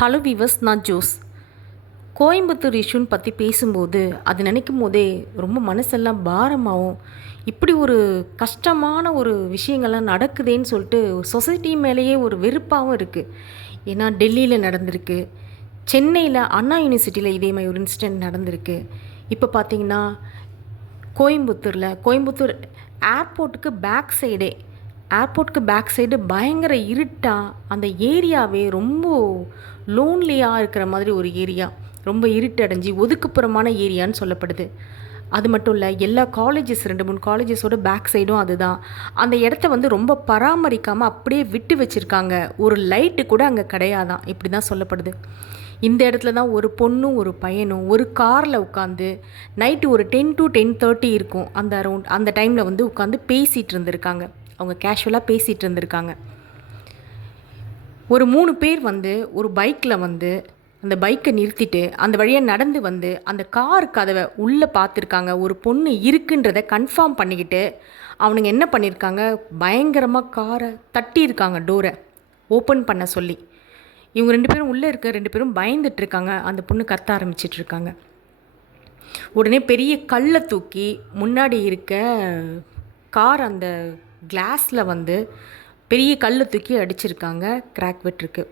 Hello viewers, நான் Jose. Coimbatore இஷ்யூன்னு பற்றி பேசும்போது அது நினைக்கும் போதே ரொம்ப மனசெல்லாம் பாரமாகவும், இப்படி ஒரு கஷ்டமான ஒரு விஷயங்கள்லாம் நடக்குதேன்னு சொல்லிட்டு சொசைட்டி மேலேயே ஒரு வெறுப்பாகவும் இருக்குது. ஏன்னா டெல்லியில் நடந்திருக்கு, சென்னையில் அண்ணா யூனிவர்சிட்டியில் இதே மாதிரி ஒரு இன்சிடெண்ட் நடந்திருக்கு. இப்போ பார்த்திங்கன்னா கோயம்புத்தூர் ஏர்போர்ட்டுக்கு பேக் சைடு பயங்கர இருட்டாக, அந்த ஏரியாவே ரொம்ப லோன்லியாக இருக்கிற மாதிரி ஒரு ஏரியா, ரொம்ப இருட்டடைஞ்சி ஒதுக்குப்புறமான ஏரியான்னு சொல்லப்படுது. அது மட்டும் இல்லை, எல்லா காலேஜஸ் 2-3 காலேஜஸோட பேக் சைடும் அதுதான். அந்த இடத்த ரொம்ப பராமரிக்காமல் அப்படியே விட்டு வச்சுருக்காங்க. ஒரு லைட்டு கூட அங்கே கிடையாதான், இப்படி தான் சொல்லப்படுது. இந்த இடத்துல தான் ஒரு பொண்ணும் ஒரு பையனும் ஒரு காரில் உட்காந்து நைட்டு ஒரு 10 to 10:30 இருக்கும், அந்த டைமில் உட்காந்து பேசிகிட்டு இருந்திருக்காங்க. அவங்க கேஷுவலாக பேசிகிட்டு இருந்திருக்காங்க. ஒரு 3 பேர் ஒரு பைக்கில் அந்த பைக்கை நிறுத்திட்டு அந்த வழியாக நடந்து அந்த கார் கதவை உள்ளே பார்த்துருக்காங்க. ஒரு பொண்ணு இருக்குன்றதை கன்ஃபார்ம் பண்ணிக்கிட்டு அவனுங்க என்ன பண்ணியிருக்காங்க, பயங்கரமாக காரை தட்டியிருக்காங்க, டோரை ஓப்பன் பண்ண சொல்லி. இவங்க 2 பேரும் உள்ளே இருக்க 2 பேரும் பயந்துட்டுருக்காங்க. அந்த பொண்ணு கத்த ஆரம்பிச்சிட்ருக்காங்க. உடனே பெரிய கல்லை தூக்கி முன்னாடி இருக்க கார் அந்த கிளாஸில் பெரிய கல்லை தூக்கி அடிச்சிருக்காங்க, கிராக் விட்டுருக்கு.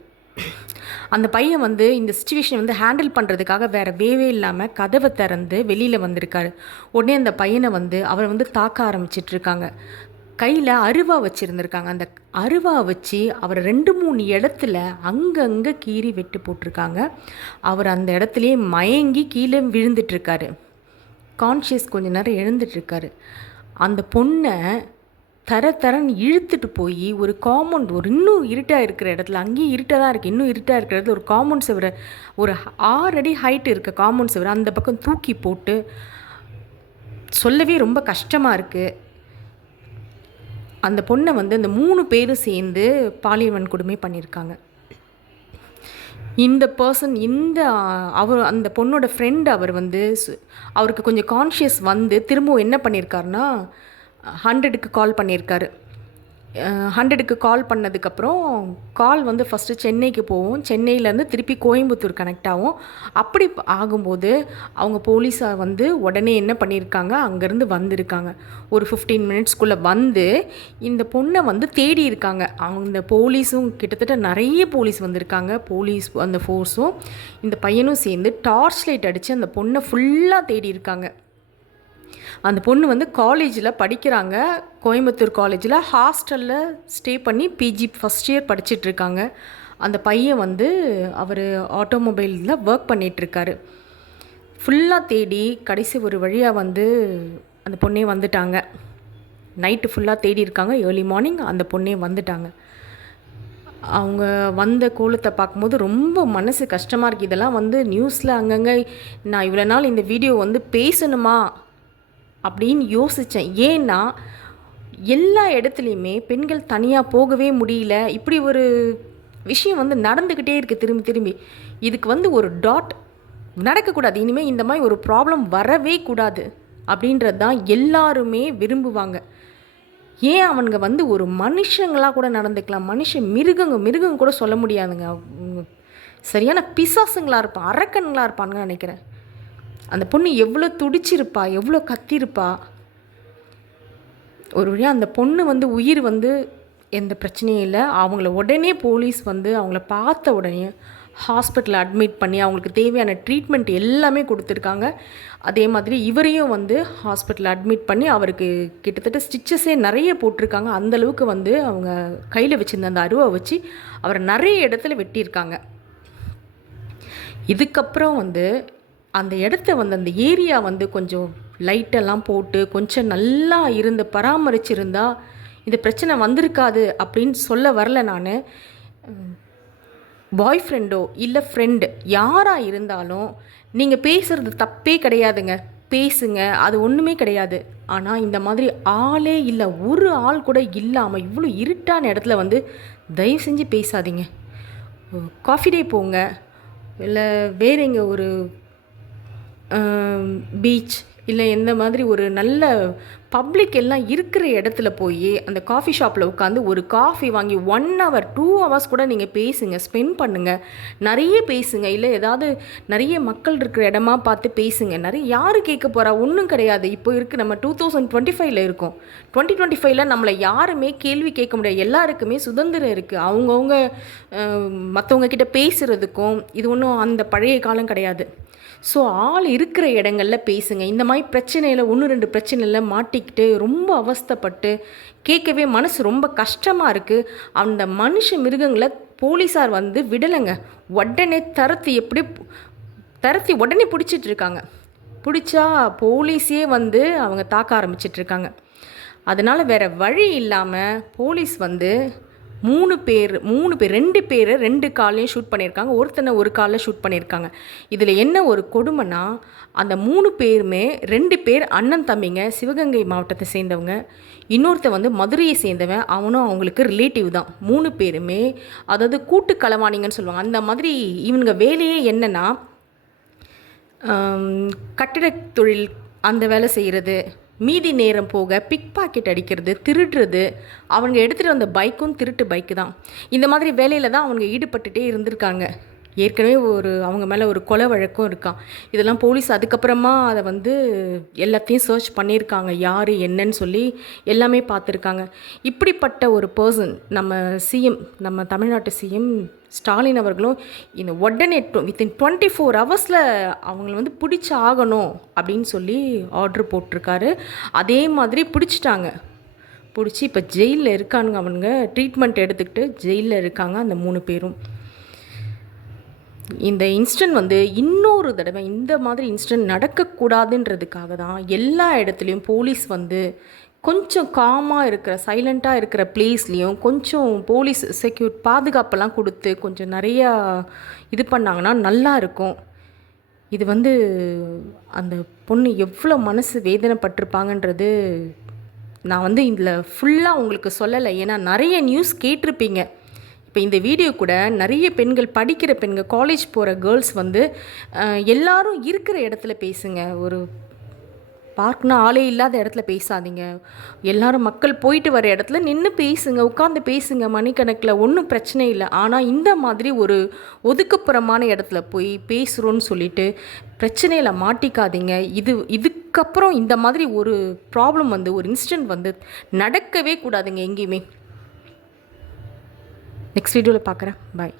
அந்த பையன் இந்த சுச்சுவேஷனை ஹேண்டில் பண்ணுறதுக்காக வேறு வேவே இல்லாமல் கதவை திறந்து வெளியில் வந்திருக்காரு. உடனே அந்த பையனை அவரை தாக்க ஆரம்பிச்சிட்ருக்காங்க. கையில் அருவா வச்சுருந்துருக்காங்க. அந்த அருவா வச்சு அவர் 2-3 இடத்துல அங்கங்கே கீறி வெட்டு போட்டிருக்காங்க. அவர் அந்த இடத்துலையே மயங்கி கீழே விழுந்துட்டுருக்காரு. கான்ஷியஸ் கொஞ்ச நேரம் எழுந்துட்டுருக்காரு. அந்த பொண்ணை தரன்னு இழுத்துட்டு போய் ஒரு காம்பவுண்ட், இன்னும் இருட்டாக இருக்கிற இடத்துல, அங்கேயும் இருட்டாக தான் இருக்குது, இன்னும் இருட்டாக இருக்கிற இடத்துல ஒரு காம்பவுண்ட் சுவரை, ஒரு 6 அடி ஹைட் இருக்க காம்பவுண்ட் சுவரை அந்த பக்கம் தூக்கி போட்டு, சொல்லவே ரொம்ப கஷ்டமாக இருக்குது. அந்த பொண்ணை அந்த 3 பேரும் சேர்ந்து பாலியல் வன்கொடுமை பண்ணியிருக்காங்க. இந்த பர்சன், அந்த பொண்ணோட ஃப்ரெண்ட், அவருக்கு கொஞ்சம் கான்ஷியஸ் திரும்பவும் என்ன பண்ணியிருக்காருன்னா 100க்கு கால் பண்ணியிருக்காரு. 100க்கு கால் பண்ணதுக்கப்புறம் கால் ஃபஸ்ட்டு சென்னைக்கு போகும், சென்னையிலேருந்து திருப்பி கோயம்புத்தூர் கனெக்ட் ஆகும். அப்படி ஆகும்போது அவங்க போலீஸாக உடனே என்ன பண்ணியிருக்காங்க, அங்கேருந்து வந்திருக்காங்க. ஒரு 15 மினிட்ஸ்க்குள்ளே இந்த பொண்ணை தேடி இருக்காங்க. அந்த போலீஸும் கிட்டத்தட்ட நிறைய போலீஸ் வந்திருக்காங்க. போலீஸ் அந்த ஃபோர்ஸும் இந்த பையனும் சேர்ந்து டார்ச் லைட் அடித்து அந்த பொண்ணை ஃபுல்லாக தேடி இருக்காங்க. அந்த பொண்ணு காலேஜில் படிக்கிறாங்க, கோயம்புத்தூர் காலேஜில் ஹாஸ்டலில் ஸ்டே பண்ணி பிஜி ஃபஸ்ட் இயர் படிச்சிட்ருக்காங்க. அந்த பையன் அவர் ஆட்டோமொபைலில் ஒர்க் பண்ணிகிட்ருக்காரு. ஃபுல்லாக தேடி கடைசி ஒரு வழியாக அந்த பொண்ணே வந்துட்டாங்க. நைட்டு ஃபுல்லாக தேடி இருக்காங்க. ஏர்லி மார்னிங் அந்த பொண்ணே வந்துட்டாங்க. அவங்க வந்த கோலத்தை பார்க்கும்போது ரொம்ப மனசு கஷ்டமாக இருக்குது. இதெல்லாம் நியூஸில் அங்கங்கே நான் இவ்வளோ நாள் இந்த வீடியோ பேசணுமா அப்படின்னு யோசித்தேன். ஏன்னா எல்லா இடத்துலையுமே பெண்கள் தனியாக போகவே முடியல. இப்படி ஒரு விஷயம் நடந்துக்கிட்டே இருக்குது திரும்பி. இதுக்கு ஒரு டாட் நடக்கக்கூடாது. இனிமேல் இந்த மாதிரி ஒரு ப்ராப்ளம் வரவே கூடாது அப்படின்றது தான் எல்லாருமே விரும்புவாங்க. ஏன் அவனுங்க ஒரு மனுஷங்களாக கூட நடந்துக்கலாம். மிருகம் கூட சொல்ல முடியாதுங்க. சரியான பிசாசுங்களாக இருப்பான், அரக்கன்களாக இருப்பான்னு நினைக்கிறேன். அந்த பொண்ணு எவ்வளோ துடிச்சிருப்பா, எவ்வளோ கத்திருப்பா. ஒரு வழியாக அந்த பொண்ணு உயிர் எந்த பிரச்சனையும் இல்லை. அவங்கள உடனே போலீஸ் அவங்கள பார்த்த உடனே ஹாஸ்பிட்டலில் அட்மிட் பண்ணி அவங்களுக்கு தேவையான ட்ரீட்மெண்ட் எல்லாமே கொடுத்துருக்காங்க. அதே மாதிரி இவரையும் ஹாஸ்பிட்டலில் அட்மிட் பண்ணி அவருக்கு கிட்டத்தட்ட ஸ்டிச்சஸே நிறைய போட்டிருக்காங்க. அந்தளவுக்கு அவங்க கையில் வச்சுருந்த அந்த அருவை வச்சு அவரை நிறைய இடத்துல வெட்டியிருக்காங்க. இதுக்கப்புறம் அந்த இடத்த அந்த ஏரியா கொஞ்சம் லைட்டெல்லாம் போட்டு கொஞ்சம் நல்லா பராமரிச்சிருந்தா இந்த பிரச்சனை வந்திருக்காது அப்படின்னு சொல்ல வரல நான். பாய் ஃப்ரெண்டோ இல்லை ஃப்ரெண்டு யாராக இருந்தாலும் நீங்கள் பேசுகிறது தப்பே கிடையாதுங்க, பேசுங்க, அது ஒன்றுமே கிடையாது. ஆனால் இந்த மாதிரி ஆளே இல்லை, ஒரு ஆள் கூட இல்லாமல் இவ்வளோ இருட்டான இடத்துல தயவு செஞ்சு பேசாதீங்க. காஃபி டே போங்க, இல்லை வேறு எங்கே ஒரு பீச் இல்லை எந்த மாதிரி ஒரு நல்ல பப்ளிக் எல்லாம் இருக்கிற இடத்துல போய் அந்த காஃபி ஷாப்பில் உட்காந்து ஒரு காஃபி வாங்கி 1 hour 2 hours கூட நீங்கள் பேசுங்க, ஸ்பெண்ட் பண்ணுங்கள், நிறைய பேசுங்க. இல்லை ஏதாவது நிறைய மக்கள் இருக்கிற இடமா பார்த்து பேசுங்க. நிறைய யார் கேட்க போகிறா? ஒன்றும் கிடையாது. இப்போ இருக்குது, நம்ம 2025 இருக்கோம். 2025 நம்மளை யாருமே கேள்வி கேட்க முடியாது. எல்லாருக்குமே சுதந்திரம் இருக்குது. அவங்கவுங்க மற்றவங்க கிட்ட பேசுகிறதுக்கும் இது ஒன்றும் அந்த பழைய காலம் கிடையாது. ஸோ ஆள் இருக்கிற இடங்களில் பேசுங்க. இந்த மாதிரி பிரச்சனையில் 1-2 பிரச்சனையில் மாட்டிக்கிட்டு ரொம்ப அவஸ்தைப்பட்டு கேட்கவே மனசு ரொம்ப கஷ்டமாக இருக்குது. அந்த மிருகங்களை போலீஸார் வந்து விடலைங்க. உடனே தரத்தி உடனே பிடிச்சிட்டு இருக்காங்க. பிடிச்சா போலீஸே வந்து அவங்க தாக்க ஆரம்பிச்சிட்ருக்காங்க. அதனால் வேறு வழி இல்லாமல் போலீஸ் வந்து 2 பேர் 2 காலையும் ஷூட் பண்ணியிருக்காங்க. ஒருத்தனை ஒரு காலில் ஷூட் பண்ணியிருக்காங்க. இதில் என்ன ஒரு கொடுமைனா, அந்த 3 பேருமே 2 பேர் அண்ணன் தம்பிங்க, சிவகங்கை மாவட்டத்தை சேர்ந்தவங்க. இன்னொருத்த வந்து மதுரையை சேர்ந்தவன், அவனும் அவங்களுக்கு ரிலேட்டிவ் தான். 3 பேருமே அதாவது கூட்டு களவாணிங்கன்னு சொல்லுவாங்க. அந்த மாதிரி இவனுங்க வேலையே என்னென்னா, கட்டிட தொழில் அந்த வேலை செய்கிறது, மீதி நேரம் போக பிக் பாக்கெட் அடிக்கிறது, திருடுறது. அவங்க எடுத்துகிட்டு வந்த பைக்கும் திருட்டு பைக்கு தான். இந்த மாதிரி வேலையில் தான் அவங்க ஈடுபட்டுகிட்டே இருந்திருக்காங்க. ஏற்கனவே அவங்க மேலே ஒரு கொலை வழக்கும் இருக்கான். இதெல்லாம் போலீஸ் அதுக்கப்புறமா அதை வந்து எல்லாத்தையும் சர்ச் பண்ணியிருக்காங்க, யார் என்னன்னு சொல்லி எல்லாமே பார்த்துருக்காங்க. இப்படிப்பட்ட ஒரு பர்சன் நம்ம தமிழ்நாட்டு சிஎம் ஸ்டாலின் அவர்களும் இந்த உடனே வித்தின் 24 hours அவங்கள வந்து பிடிச்சி ஆகணும் அப்படின்னு சொல்லி ஆர்டர் போட்டிருக்காரு. அதே மாதிரி பிடிச்சிட்டாங்க. பிடிச்சி இப்போ ஜெயிலில் இருக்கானுங்க. அவனுங்க ட்ரீட்மெண்ட் எடுத்துக்கிட்டு ஜெயிலில் இருக்காங்க அந்த 3 பேரும். இந்த இன்சிடென்ட் வந்து இன்னொரு தடவை இந்த மாதிரி இன்சிடென்ட் நடக்கக்கூடாதுன்றதுக்காக தான் எல்லா இடத்துலையும் போலீஸ் வந்து கொஞ்சம் காமாக இருக்கிற சைலண்ட்டாக இருக்கிற பிளேஸ்லேயும் கொஞ்சம் போலீஸ் பாதுகாப்பெல்லாம் கொடுத்து கொஞ்சம் நிறையா இது பண்ணாங்கன்னா நல்லா இருக்கும். இது வந்து அந்த பொண்ணு எவ்வளோ மனசு வேதனைப்பட்டிருப்பாங்கன்றது நான் வந்து இதில் ஃபுல்லாக உங்களுக்கு சொல்லலை. ஏன்னா நிறைய நியூஸ் கேட்டிருப்பீங்க. இப்போ இந்த வீடியோ கூட நிறைய பெண்கள், படிக்கிற பெண்கள், காலேஜ் போகிற கேர்ள்ஸ் வந்து எல்லாரும் இருக்கிற இடத்துல பேசுங்க. ஒரு பார்க்னா ஆளே இல்லாத இடத்துல பேசாதீங்க. எல்லாரும் மக்கள் போயிட்டு வர இடத்துல நின்று பேசுங்க, உட்காந்து பேசுங்க மணிக்கணக்கில், ஒன்றும் பிரச்சனை இல்லை. ஆனால் இந்த மாதிரி ஒரு ஒதுக்குப்புறமான இடத்துல போய் பேசுகிறோன்னு சொல்லிட்டு பிரச்சனையில் மாட்டிக்காதீங்க. இதுக்கப்புறம் இந்த மாதிரி ஒரு ப்ராப்ளம் வந்து, ஒரு இன்சிடென்ட் வந்து நடக்கவே கூடாதுங்க எங்கேயுமே. நெக்ஸ்ட் வீடியோவில் பார்க்குறேன். பாய்.